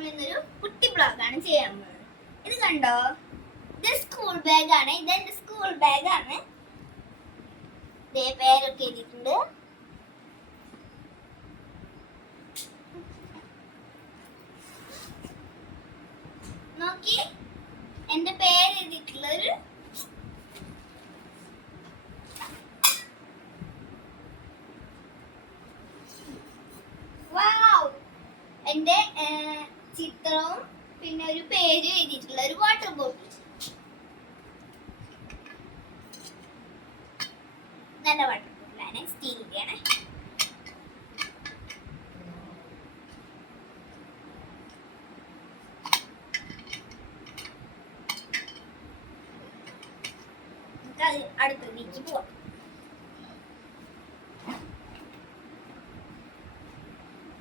നമ്മൾ ഇന്നൊരു കുട്ടി ബ്ലോഗാണ് ചെയ്യാൻ പോകുന്നത്. ഇത് കണ്ടോ, ഇത് സ്കൂൾ ബാഗാണ്. ഇതെന്റെ സ്കൂൾ ബാഗാണ്. ഇതേ പേരൊക്കെ എഴുതിയിട്ടുണ്ട്. നോക്കി, എന്റെ പേര് എഴുതിയിട്ടുള്ളൊരു എന്റെ ചിത്രവും പിന്നെ ഒരു പേര് എഴുതിയിട്ടുള്ള ഒരു വാട്ടർ ബോട്ടിൽ. നല്ല വാട്ടർ ബോട്ടിലാണ്, സ്റ്റീലിന്റെ ആണ്. നമുക്ക് അടുത്തതിലേക്ക് പോവാം.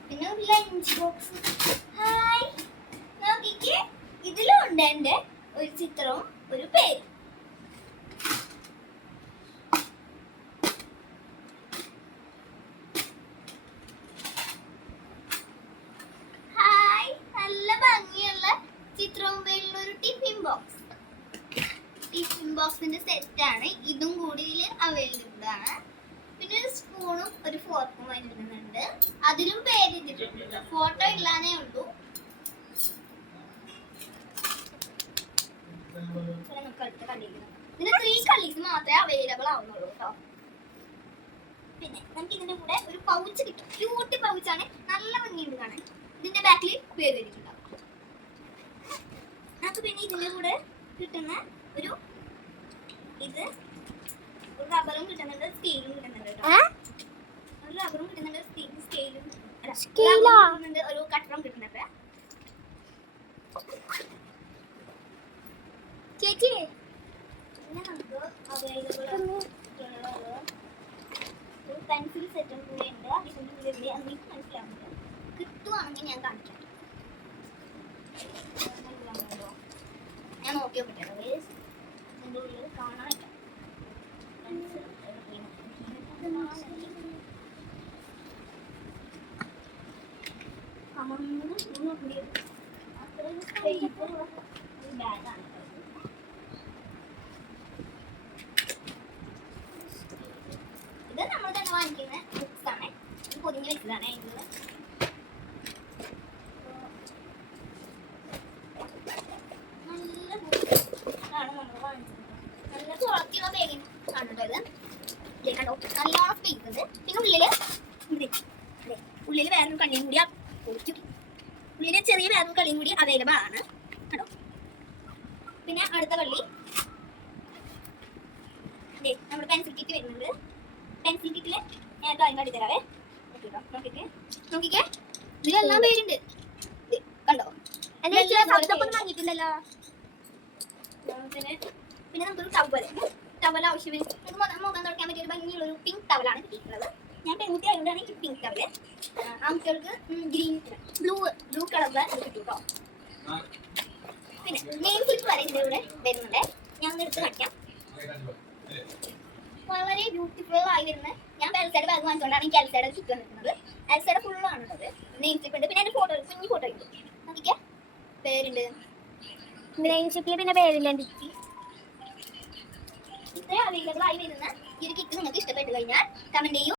പിന്നെ ഒരു ലഞ്ച് ബോക്സ്. ഹായ്, നോക്കിക്ക്, ഇതിലുണ്ട് എന്റെ ഒരു ചിത്രവും ഒരു പേര്. ഹായ്, നല്ല ഭംഗിയുള്ള ചിത്രവും പേരിലുള്ള ഒരു ടിഫിൻ ബോക്സ്. ടിഫിൻ ബോക്സിന്റെ സെറ്റ് ആണ്. ഇതും കൂടി ഇതിൽ അവൈലബിൾ ആണ്. പിന്നെ ഒരു സ്പൂണും ഒരു ഫോർക്കും വരുന്നുണ്ട്. അതിലും പേരിട്ടിട്ടുണ്ട്. ഫോട്ടോ ഇല്ലാന്നേ ഉള്ളൂ. ഇതിന് 3 കളേഴ്സ് മാത്രമേ അവൈലബിൾ ആവുന്നുള്ളൂ കേട്ടോ. പിന്നെ നമുക്ക് ഇതിന്റെ കൂടെ ഒരു പൗച്ച് കിട്ടും. ക്യൂട്ട് പൗച്ചാണ്, നല്ല ഭംഗിയുണ്ട് കാണാൻ. ഇതിന്റെ ബാക്കിൽ പേര് എഴുതിയിട്ടുണ്ടാവും. നമുക്ക് പിന്നെ ഇതിന്റെ കൂടെ കിട്ടുന്ന ഒരു ഇത് റബ്ബറും കിട്ടുന്നുണ്ട്, സ്കെയിലും കിട്ടുന്നുണ്ട് കേട്ടോ. ഒരു റബ്ബറും കിട്ടുന്നുണ്ട്, സ്കെയിലും കിട്ടുന്നുണ്ട്, ഒരു കട്ടറും കിട്ടുന്നുണ്ട്. ചേച്ചി പിന്നെ നമുക്ക് അവൈലബിൾ ഒരു പെൻസിൽ സെറ്റും കൂടെ ഉണ്ട്. അതിൻ്റെ ഉള്ളിൽ അത് എനിക്ക് മനസ്സിലാവുന്നില്ല. കിട്ടുവാണെങ്കിൽ ഞാൻ കാണിക്കാം. ഞാൻ നോക്കി നോക്കട്ടെ. ഇതിൻ്റെ ഉള്ളിൽ കാണാനില്ല. ഇത് നമ്മൾ തന്നെ വാങ്ങിക്കുന്ന ബുക്സ് ആണ്. ഇത് പൊതിഞ്ഞ് വെച്ചതാണ്. ഇതിൽ നല്ല ബുക്സ് ആണ് നമ്മൾ വാങ്ങിച്ചത്. നല്ല ക്വാളിറ്റിയുള്ള പേരിങ് ആണ് കേട്ടോ. ഇത് കണ്ടോ, നല്ലോണം സ്പേസ് ഉണ്ട്. പിന്നെ ഉള്ളിൽ വേറൊരു കള്ളിയും കൂടി ഉള്ളിൽ ചെറിയ വേറൊരു കള്ളിയും കൂടി അവൈലബിൾ ആണ് കേട്ടോ. പിന്നെ അടുത്ത കള്ളി നമ്മുടെ പെൻസിൽ കിറ്റ് വരുന്നുണ്ട്. പെൻസിൽ കിറ്റിൽ ഞാൻ ഡ്രോയിങ് കാട്ടി തരാവേ. നോക്കിക്കേ, ഇതിലെല്ലാം പേരുണ്ട്. കണ്ടോ, വാങ്ങിയിട്ടില്ലല്ലോ. പിന്നെ നമുക്കൊരു ടവൽ ആവശ്യമില്ല. മുഖം തുടക്കാൻ പറ്റിയ ഒരു ഭംഗിയുള്ള ഒരു പിങ്ക് ടവലാണ് കിട്ടിയിട്ടുള്ളത്. ഞാൻ പെൺകുട്ടി ആയതുകൊണ്ടാണ് ഈ പിങ്ക് ടവല്. ആൺകുട്ടികൾക്ക് ബ്ലൂ കളറിൽ കിട്ടും കേട്ടോ. പിന്നെ നെയിം സ്ലിപ്പ് വരെ ഇതിൻ്റെ കൂടെ വരുന്നുണ്ട്. ഞാൻ എടുത്ത് കാണിക്കാം. വളരെ ബ്യൂട്ടിഫുൾ ആയി വരുന്നത്. ഞാൻ എൽസയുടെ ബാഗ് വാങ്ങിച്ചുകൊണ്ടാണ് എനിക്ക് എൽസയുടെ കിറ്റ് വന്നിട്ടുള്ളത്. എൽസയുടെ ഫുള്ളാണുള്ളത്. നെയിം സ്ലിപ്പ് ഉണ്ട്. പിന്നെ എൻ്റെ ഫോട്ടോ, കുഞ്ഞു ഫോട്ടോ ഉണ്ട്. നോക്കിക്കേ, പേരുണ്ട്. നെയിം സ്ലിപ്പിൽ പിന്നെ പേരില്ല. ഇത്രയും അവൈലബിൾ ആയി വരുന്ന ഈ ഒരു കിറ്റ് നിങ്ങൾക്ക് ഇഷ്ടപ്പെട്ട് കഴിഞ്ഞാൽ കമന്റ് ചെയ്യൂ.